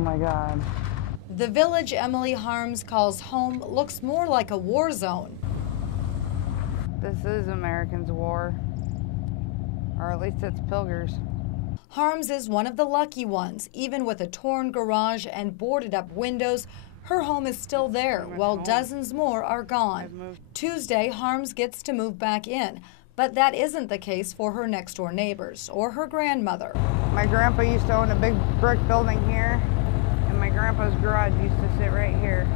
my God. The village Emily Harms calls home looks more like a war zone. This is Americans' war, or at least it's Pilger's. Harms is one of the lucky ones. Even with a torn garage and boarded up windows, her home is still there, while dozens more are gone. Tuesday, Harms gets to move back in, but that isn't the case for her next-door neighbors or her grandmother. My grandpa used to own a big brick building here, and my grandpa's garage used to sit right here,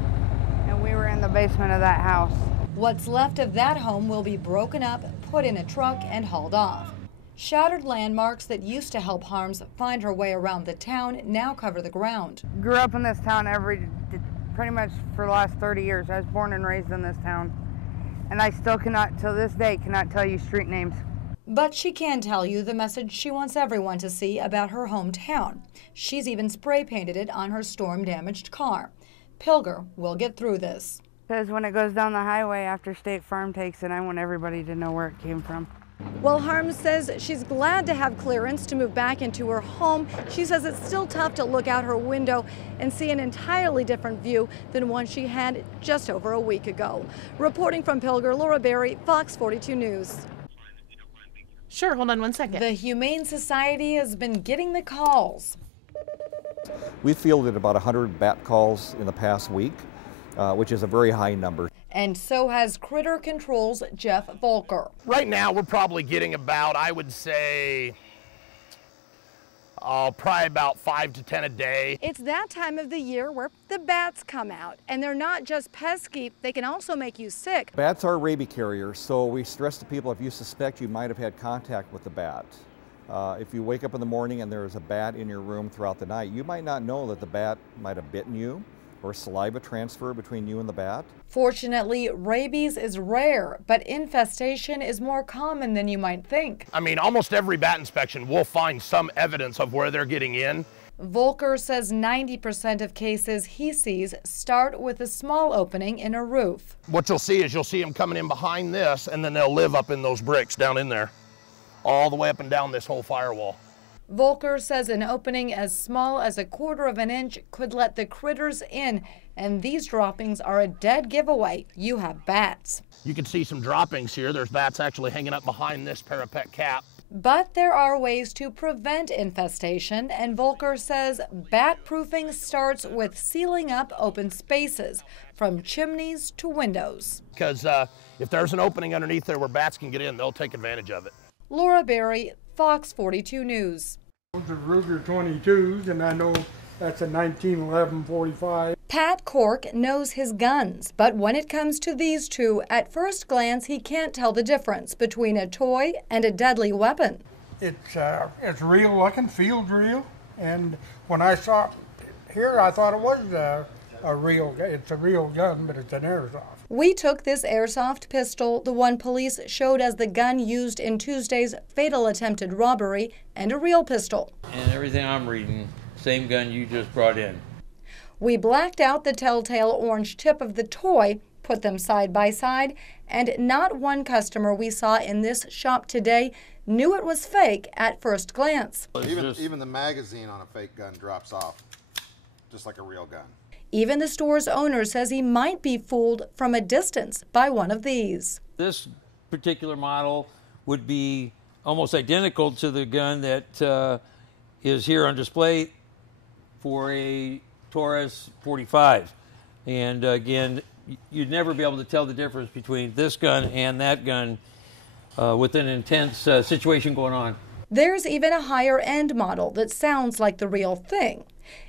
and we were in the basement of that house. What's left of that home will be broken up, put in a truck, and hauled off. Shattered landmarks that used to help Harms find her way around the town now cover the ground. Grew up in this town pretty much for the last 30 years. I was born and raised in this town, and I still cannot, till this day, cannot tell you street names. But she can tell you the message she wants everyone to see about her hometown. She's even spray painted it on her storm-damaged car. Pilger will get through this. Because when it goes down the highway after State Farm takes it, I want everybody to know where it came from. Well, Harms says she's glad to have clearance to move back into her home. She says it's still tough to look out her window and see an entirely different view than one she had just over a week ago. Reporting from Pilger, Laura Berry, Fox 42 News. Sure, hold on one second. The Humane Society has been getting the calls. We've fielded about 100 bat calls in the past week, which is a very high number. And so has Critter Control's Jeff Volker. Right now, we're probably getting about, I would say, probably about 5 to 10 a day. It's that time of the year where the bats come out, and they're not just pesky, they can also make you sick. Bats are rabies carriers, so we stress to people if you suspect you might have had contact with the bat. If you wake up in the morning and there's a bat in your room throughout the night, you might not know that the bat might have bitten you or saliva transfer between you and the bat. Fortunately, rabies is rare, but infestation is more common than you might think. I mean, almost every bat inspection will find some evidence of where they're getting in. Volker says 90% of cases he sees start with a small opening in a roof. What you'll see is you'll see them coming in behind this, and then they'll live up in those bricks down in there, all the way up and down this whole firewall. Volker says an opening as small as 1/4 of an inch could let the critters in, and these droppings are a dead giveaway. You have bats. You can see some droppings here. There's bats actually hanging up behind this parapet cap. But there are ways to prevent infestation, and Volker says bat-proofing starts with sealing up open spaces, from chimneys to windows. Because if there's an opening underneath there where bats can get in, they'll take advantage of it. Laura Berry, Fox 42 News. Those are Ruger 22s, and I know that's a 1911 45. Pat Cork knows his guns, but when it comes to these two, at first glance he can't tell the difference between a toy and a deadly weapon. It's real looking, feels real, and when I saw it here, I thought it was it's a real gun, but it's an airsoft. We took this airsoft pistol, the one police showed as the gun used in Tuesday's fatal attempted robbery, and a real pistol. And everything I'm reading, same gun you just brought in. We blacked out the telltale orange tip of the toy, put them side by side, and not one customer we saw in this shop today knew it was fake at first glance. Even the magazine on a fake gun drops off, just like a real gun. Even the store's owner says he might be fooled from a distance by one of these. This particular model would be almost identical to the gun that is here on display for a Taurus 45. And again, you'd never be able to tell the difference between this gun and that gun with an intense situation going on. There's even a higher-end model that sounds like the real thing.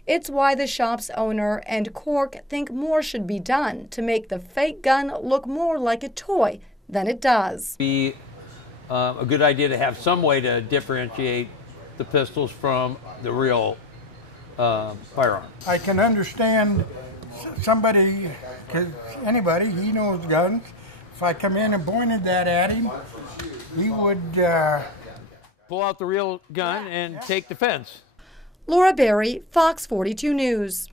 It's why the shop's owner and Cork think more should be done to make the fake gun look more like a toy than it does. Be a good idea to have some way to differentiate the pistols from the real firearm. I can understand somebody, because anybody, he knows guns. If I come in and pointed that at him, he would pull out the real gun and take defense. Laura Berry, Fox 42 News.